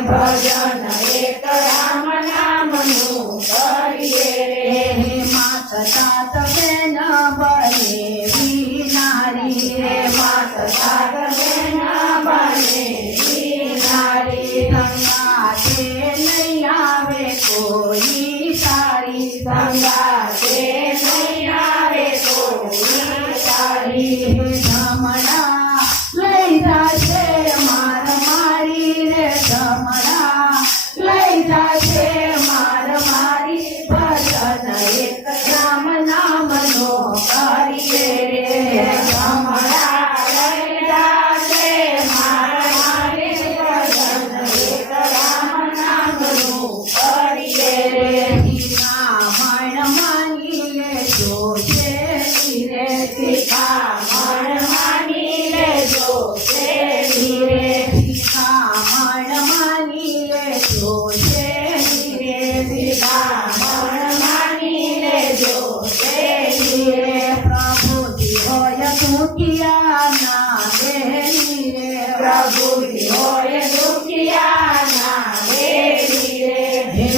ભજન એક રામ નામનું કરીએ રે માત સાત બેન બને વિનારી હે માત સાત બેન બને વિનારી સંગાતે નહીં આવે કોઈ સારી સંગાતે નહીં આવે કોઈ સારી ધમણા લઈ જાશે માર મારી રે ધમણા લઈ જાશે માર મારી ભજન એક રામ નામનો કરીએ રે ધમણા લઈ જાશે માર મારી ભજન એક રામ નામનું કરીએ રે શિખામણ માની લેજો છે રે શિખામણ માની લેજો શેરી રે શિખામણ માની લેજો છે રે શિખામણ માની લેજો શેરી રે પ્રભુજી હોય દુખિયા ના દેની રે પ્રભુજી હોય દુખિયા ના દેરી રે હે